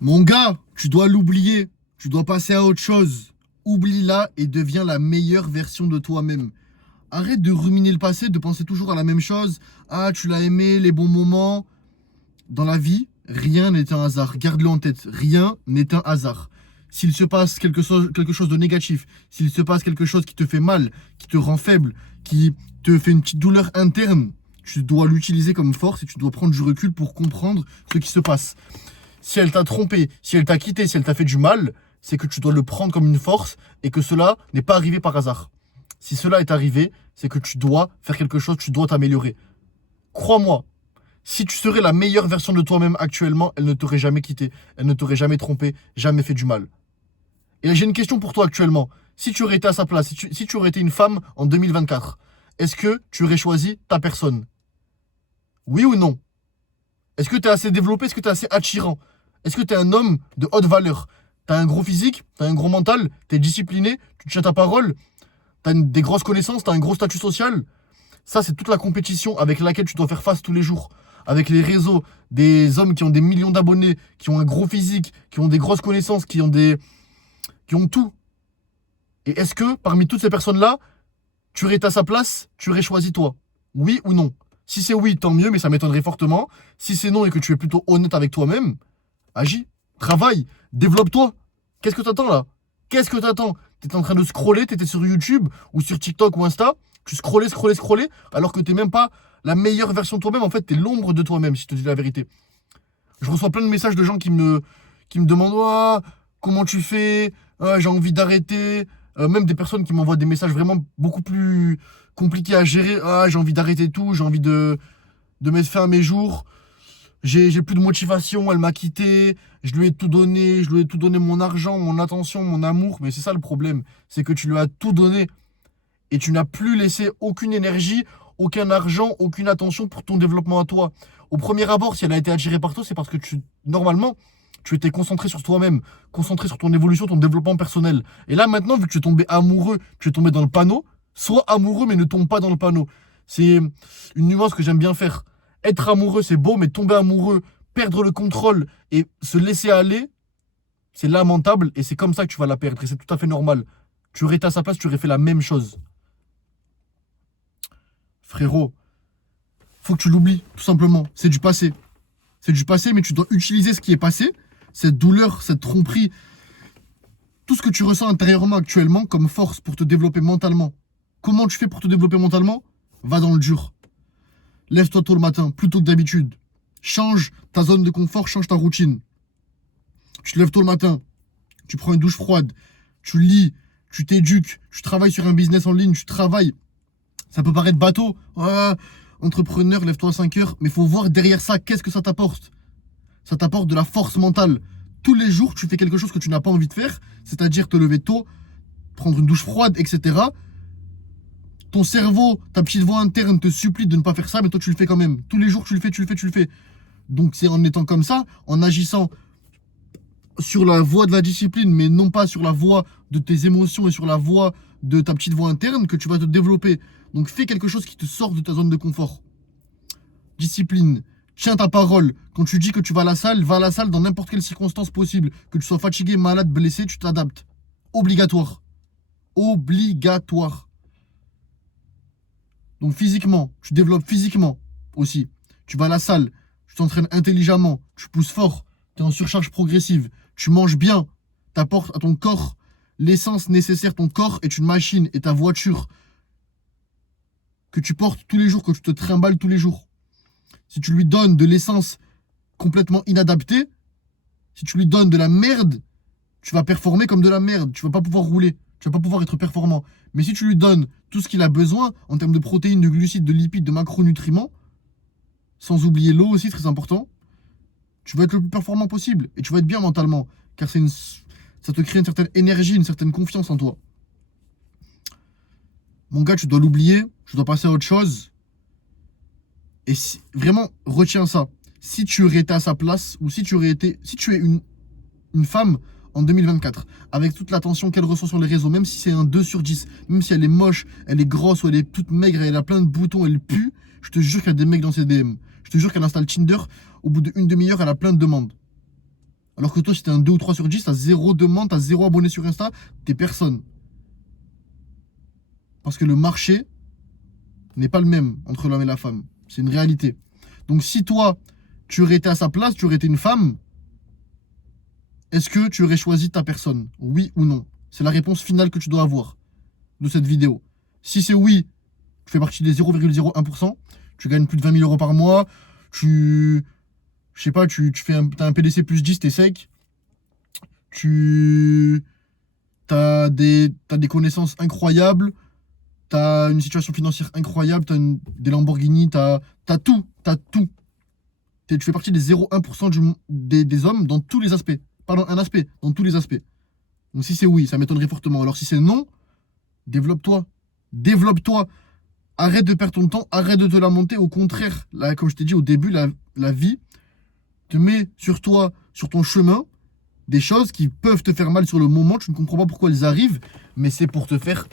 Mon gars, tu dois l'oublier. Tu dois passer à autre chose. Oublie-la et deviens la meilleure version de toi-même. Arrête de ruminer le passé, de penser toujours à la même chose. Ah, tu l'as aimé, les bons moments. Dans la vie, rien n'est un hasard. Garde-le en tête. Rien n'est un hasard. S'il se passe quelque chose de négatif, s'il se passe quelque chose qui te fait mal, qui te rend faible, qui te fait une petite douleur interne, tu dois l'utiliser comme force et tu dois prendre du recul pour comprendre ce qui se passe. Si elle t'a trompé, si elle t'a quitté, si elle t'a fait du mal, c'est que tu dois le prendre comme une force et que cela n'est pas arrivé par hasard. Si cela est arrivé, c'est que tu dois faire quelque chose, tu dois t'améliorer. Crois-moi, si tu serais la meilleure version de toi-même actuellement, elle ne t'aurait jamais quitté, elle ne t'aurait jamais trompé, jamais fait du mal. Et j'ai une question pour toi actuellement. Si tu aurais été à sa place, si tu aurais été une femme en 2024, est-ce que tu aurais choisi ta personne? Oui ou non? Est-ce que tu es assez développé? Est-ce que tu es assez attirant? Est-ce que tu es un homme de haute valeur? Tu as un gros physique, tu as un gros mental, tu es discipliné, tu tiens ta parole, tu as des grosses connaissances, tu as un gros statut social? Ça, c'est toute la compétition avec laquelle tu dois faire face tous les jours. Avec les réseaux, des hommes qui ont des millions d'abonnés, qui ont un gros physique, qui ont des grosses connaissances, qui ont tout. Et est-ce que parmi toutes ces personnes-là, tu aurais été à sa place, tu aurais choisi toi? Oui ou non? Si c'est oui, tant mieux, mais ça m'étonnerait fortement. Si c'est non et que tu es plutôt honnête avec toi-même, agis, travaille, développe-toi. Qu'est-ce que t'attends là? Qu'est-ce que t'attends? T'étais en train de scroller, t'étais sur YouTube ou sur TikTok ou Insta, tu scrollais, alors que t'es même pas la meilleure version de toi-même. En fait, t'es l'ombre de toi-même, si je te dis la vérité. Je reçois plein de messages de gens qui me demandent ouah, comment tu fais. Ah, j'ai envie d'arrêter. Même des personnes qui m'envoient des messages vraiment beaucoup plus compliqués à gérer. Ah, j'ai envie d'arrêter tout, j'ai envie de mettre fin à mes jours. J'ai plus de motivation, elle m'a quitté, je lui ai tout donné, je lui ai tout donné mon argent, mon attention, mon amour. Mais c'est ça le problème, c'est que tu lui as tout donné et tu n'as plus laissé aucune énergie, aucun argent, aucune attention pour ton développement à toi. Au premier abord, si elle a été attirée par toi, c'est parce que normalement, tu étais concentré sur toi-même, concentré sur ton évolution, ton développement personnel. Et là, maintenant, vu que tu es tombé amoureux, tu es tombé dans le panneau, sois amoureux, mais ne tombe pas dans le panneau. C'est une nuance que j'aime bien faire. Être amoureux, c'est beau, mais tomber amoureux, perdre le contrôle et se laisser aller, c'est lamentable et c'est comme ça que tu vas la perdre. Et c'est tout à fait normal. Tu aurais été à sa place, tu aurais fait la même chose. Frérot, faut que tu l'oublies, tout simplement. C'est du passé. C'est du passé, mais tu dois utiliser ce qui est passé, cette douleur, cette tromperie, tout ce que tu ressens intérieurement actuellement comme force pour te développer mentalement. Comment tu fais pour te développer mentalement? Va dans le dur. Lève-toi tôt le matin, plus tôt que d'habitude. Change ta zone de confort, change ta routine. Tu te lèves tôt le matin, tu prends une douche froide, tu lis, tu t'éduques, tu travailles sur un business en ligne, tu travailles. Ça peut paraître bateau. Ah, entrepreneur, lève-toi à 5 heures. Mais il faut voir derrière ça, qu'est-ce que ça t'apporte? Ça t'apporte de la force mentale. Tous les jours, tu fais quelque chose que tu n'as pas envie de faire, c'est-à-dire te lever tôt, prendre une douche froide, etc. Ton cerveau, ta petite voix interne te supplie de ne pas faire ça, mais toi tu le fais quand même. Tous les jours, tu le fais, tu le fais, tu le fais. Donc c'est en étant comme ça, en agissant sur la voie de la discipline, mais non pas sur la voie de tes émotions et sur la voie de ta petite voix interne, que tu vas te développer. Donc fais quelque chose qui te sort de ta zone de confort. Discipline. Tiens ta parole. Quand tu dis que tu vas à la salle dans n'importe quelle circonstance possible. Que tu sois fatigué, malade, blessé, tu t'adaptes. Obligatoire. Obligatoire. Donc physiquement, tu développes physiquement aussi. Tu vas à la salle, tu t'entraînes intelligemment, tu pousses fort, tu es en surcharge progressive, tu manges bien, tu apportes à ton corps l'essence nécessaire. Ton corps est une machine et ta voiture que tu portes tous les jours, que tu te trimbales tous les jours. Si tu lui donnes de l'essence complètement inadaptée, si tu lui donnes de la merde, tu vas performer comme de la merde. Tu vas pas pouvoir rouler, tu vas pas pouvoir être performant. Mais si tu lui donnes tout ce qu'il a besoin en termes de protéines, de glucides, de lipides, de macronutriments, sans oublier l'eau aussi, très important, tu vas être le plus performant possible et tu vas être bien mentalement. Car ça te crée une certaine énergie, une certaine confiance en toi. Mon gars, tu dois l'oublier, tu dois passer à autre chose. Et vraiment, retiens ça. Si tu aurais été à sa place, ou si tu es une femme en 2024, avec toute l'attention qu'elle reçoit sur les réseaux, même si c'est un 2 sur 10, même si elle est moche, elle est grosse, ou elle est toute maigre, elle a plein de boutons, elle pue, je te jure qu'il y a des mecs dans ses DM. Je te jure qu'elle installe Tinder, au bout d'une demi-heure, elle a plein de demandes. Alors que toi, si t'es un 2 ou 3 sur 10, t'as 0 demande, t'as 0 abonné sur Insta, t'es personne. Parce que le marché n'est pas le même entre l'homme et la femme. C'est une réalité. Donc si toi, tu aurais été à sa place, tu aurais été une femme, est-ce que tu aurais choisi ta personne? Oui ou non? C'est la réponse finale que tu dois avoir de cette vidéo. Si c'est oui, tu fais partie des 0,01%, tu gagnes plus de 20 000 euros par mois, je sais pas, t'as un PDC plus 10, t'es sec, t'as des connaissances incroyables, t'as une situation financière incroyable, des Lamborghini, t'as tout, t'as tout. Tu fais partie des 0,1% des hommes dans tous les aspects. Pas dans un aspect, dans tous les aspects. Donc si c'est oui, ça m'étonnerait fortement. Alors si c'est non, développe-toi. Développe-toi. Arrête de perdre ton temps, arrête de te lamenter. Au contraire, là, comme je t'ai dit au début, la vie te met sur toi, sur ton chemin, des choses qui peuvent te faire mal sur le moment. Tu ne comprends pas pourquoi elles arrivent, mais c'est pour te faire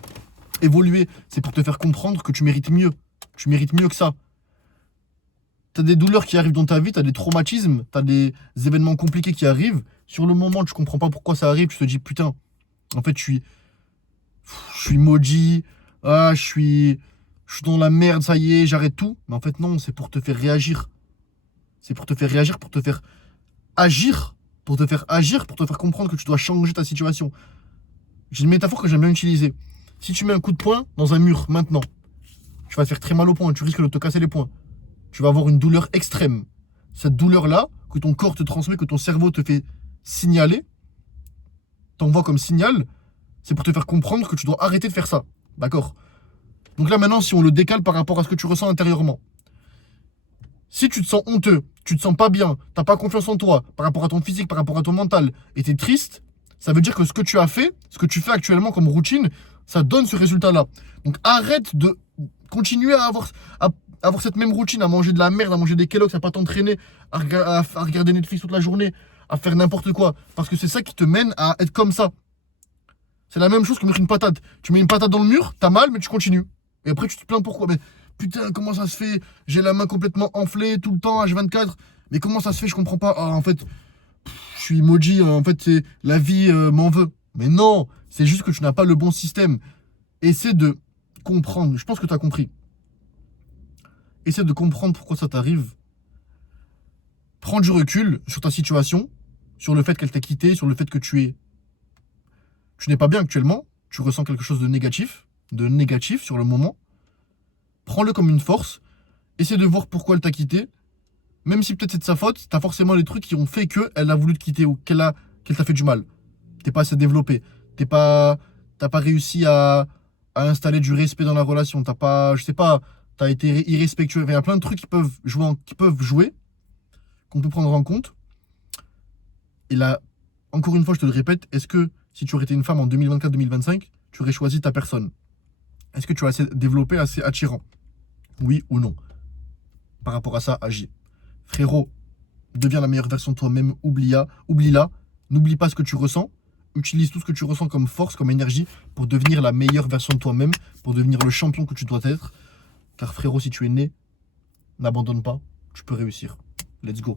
évoluer. C'est pour te faire comprendre que tu mérites mieux. Tu mérites mieux que ça. T'as des douleurs qui arrivent dans ta vie, t'as des traumatismes, t'as des événements compliqués qui arrivent. Sur le moment, tu comprends pas pourquoi ça arrive, tu te dis putain, en fait, je suis maudit, je suis dans la merde, ça y est, j'arrête tout. Mais en fait, non, c'est pour te faire réagir. C'est pour te faire réagir, pour te faire agir, pour te faire agir, pour te faire comprendre que tu dois changer ta situation. J'ai une métaphore que j'aime bien utiliser. Si tu mets un coup de poing dans un mur maintenant, tu vas te faire très mal au poing, tu risques de te casser les poings. Tu vas avoir une douleur extrême. Cette douleur-là, que ton corps te transmet, que ton cerveau te fait signaler, t'envoie comme signal, c'est pour te faire comprendre que tu dois arrêter de faire ça. D'accord? Donc là maintenant, si on le décale par rapport à ce que tu ressens intérieurement, si tu te sens honteux, tu te sens pas bien, t'as pas confiance en toi, par rapport à ton physique, par rapport à ton mental, et t'es triste, ça veut dire que ce que tu as fait, ce que tu fais actuellement comme routine, ça donne ce résultat-là. Donc arrête de continuer à avoir cette même routine, à manger de la merde, à manger des Kellogg's, à pas t'entraîner, à regarder Netflix toute la journée, à faire n'importe quoi. Parce que c'est ça qui te mène à être comme ça. C'est la même chose que mettre une patate. Tu mets une patate dans le mur, t'as mal, mais tu continues. Et après, tu te plains pourquoi. Mais putain, comment ça se fait? J'ai la main complètement enflée tout le temps, H24. Mais comment ça se fait? Je comprends pas. Ah, en fait, je suis maudit. En fait, c'est la vie m'en veut. Mais non, c'est juste que tu n'as pas le bon système. Essaie de comprendre. Je pense que tu as compris. Essaie de comprendre pourquoi ça t'arrive. Prends du recul sur ta situation, sur le fait qu'elle t'a quitté, sur le fait que tu n'es pas bien actuellement, tu ressens quelque chose de négatif sur le moment. Prends-le comme une force, essaie de voir pourquoi elle t'a quitté. Même si peut-être c'est de sa faute, t'as forcément des trucs qui ont fait qu'elle a voulu te quitter ou qu'elle t'a fait du mal. T'es pas assez développé, t'as pas réussi à installer du respect dans la relation, t'as pas, je sais pas, t'as été irrespectueux. Il y a plein de trucs qui peuvent jouer, qu'on peut prendre en compte. Et là, encore une fois, je te le répète, est-ce que si tu aurais été une femme en 2024-2025, tu aurais choisi ta personne? Est-ce que tu as assez développé, assez attirant? Oui ou non? Par rapport à ça, agis. Frérot, deviens la meilleure version de toi-même, oublie-la, n'oublie pas ce que tu ressens, utilise tout ce que tu ressens comme force, comme énergie, pour devenir la meilleure version de toi-même, pour devenir le champion que tu dois être. Car frérot, si tu es né, n'abandonne pas, tu peux réussir. Let's go.